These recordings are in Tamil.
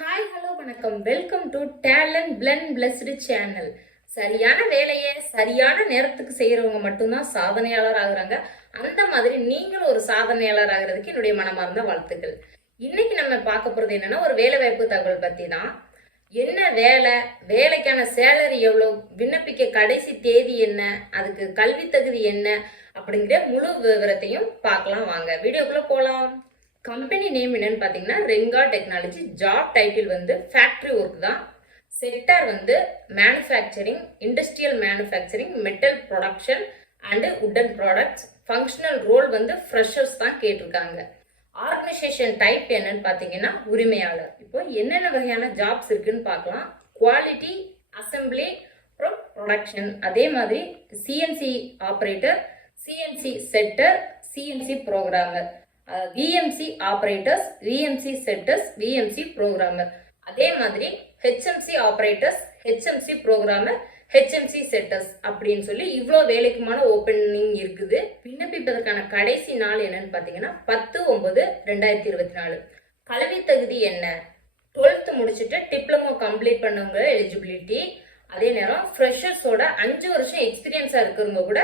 ஹாய் ஹலோ வணக்கம், welcome to talent blend blessed channel. சரியான வேலையை சரியான நேரத்துக்கு செய்யறவங்க மட்டும்தான் சாதனையாளர் ஆகுறாங்க. அந்த மாதிரி நீங்களும் ஒரு சாதனையாளர் ஆகிறதுக்கு என்னுடைய மனமார்ந்த வாழ்த்துக்கள். இன்னைக்கு நம்ம பார்க்க போறது என்னன்னா, ஒரு வேலை வாய்ப்பு தகவல் பத்தி தான். என்ன வேலை, வேலைக்கான சேலரி எவ்வளோ, விண்ணப்பிக்க கடைசி தேதி என்ன, அதுக்கு கல்வி தகுதி என்ன அப்படிங்கிற முழு விவரத்தையும் பார்க்கலாம். வாங்க வீடியோக்குள்ள போகலாம். கம்பெனி நேம் என்னன்னு பார்த்தீங்கன்னா ரெங்கா டெக்னாலஜி. ஜாப் டைட்டில் வந்து ஃபேக்ட்ரி ஒர்க் தான். செக்டார் வந்து manufacturing, industrial manufacturing, metal production and wooden products. Functional role வந்து ஃப்ரெஷர்ஸ் தான் கேட்டிருக்காங்க. ஆர்கனைசேஷன் டைப் என்னன்னு பார்த்தீங்கன்னா உரிமையாளர். இப்போ என்னென்ன வகையான ஜாப்ஸ் இருக்குன்னு பார்க்கலாம். குவாலிட்டி, அசம்பிளி, அப்புறம் ப்ரொடக்ஷன். அதே மாதிரி CNC operator, CNC setter, CNC programmer, VMC operators, VMC setters, VMC programmer. அதே மாதிரி HMC operators, HMC programmer, HMC setters அப்படின்னு சொல்லி இவ்வளோ வேலைக்குமான ஓப்பனிங் இருக்குது. விண்ணப்பிப்பதற்கான கடைசி நாள் என்னன்னு பார்த்தீங்கன்னா 10/9/2024. கல்வி தகுதி என்ன? 12th முடிச்சுட்டு டிப்ளமோ கம்ப்ளீட் பண்ணவங்க எலிஜிபிலிட்டி. அதே நேரம் ஃப்ரெஷர்ஸோட 5 வருஷம் எக்ஸ்பீரியன்ஸாக இருக்கிறவங்க கூட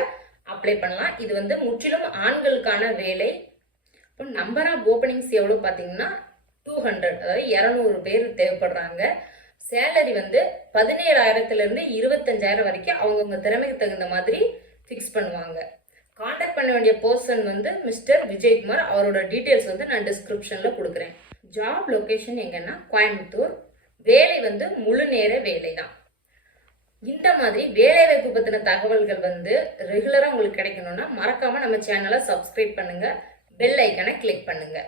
அப்ளை பண்ணலாம். இது வந்து முற்றிலும் ஆண்களுக்கான வேலை. இப்போ நம்பர் ஆஃப் ஓப்பனிங்ஸ் எவ்வளோ பார்த்தீங்கன்னா 200, அதாவது 200 பேர் தேவைப்படுறாங்க. சேலரி வந்து 17,000 25,000 வரைக்கும் அவங்கவுங்க திறமைக்கு தகுந்த மாதிரி ஃபிக்ஸ் பண்ணுவாங்க. காண்டாக்ட் பண்ண வேண்டிய பர்சன் வந்து மிஸ்டர் விஜயகுமார். அவரோட டீட்டெயில்ஸ் வந்து நான் டிஸ்கிரிப்ஷனில் கொடுக்குறேன். ஜாப் லொக்கேஷன் எங்கன்னா கோயம்புத்தூர். வேலை வந்து முழு நேர வேலை தான். இந்த மாதிரி வேலைவாய்ப்பு பற்றின தகவல்கள் வந்து ரெகுலராக உங்களுக்கு கிடைக்கணும்னா மறக்காமல் நம்ம சேனலை சப்ஸ்கிரைப் பண்ணுங்கள், பெல் ஐக்கனை கிளிக் பண்ணுங்க.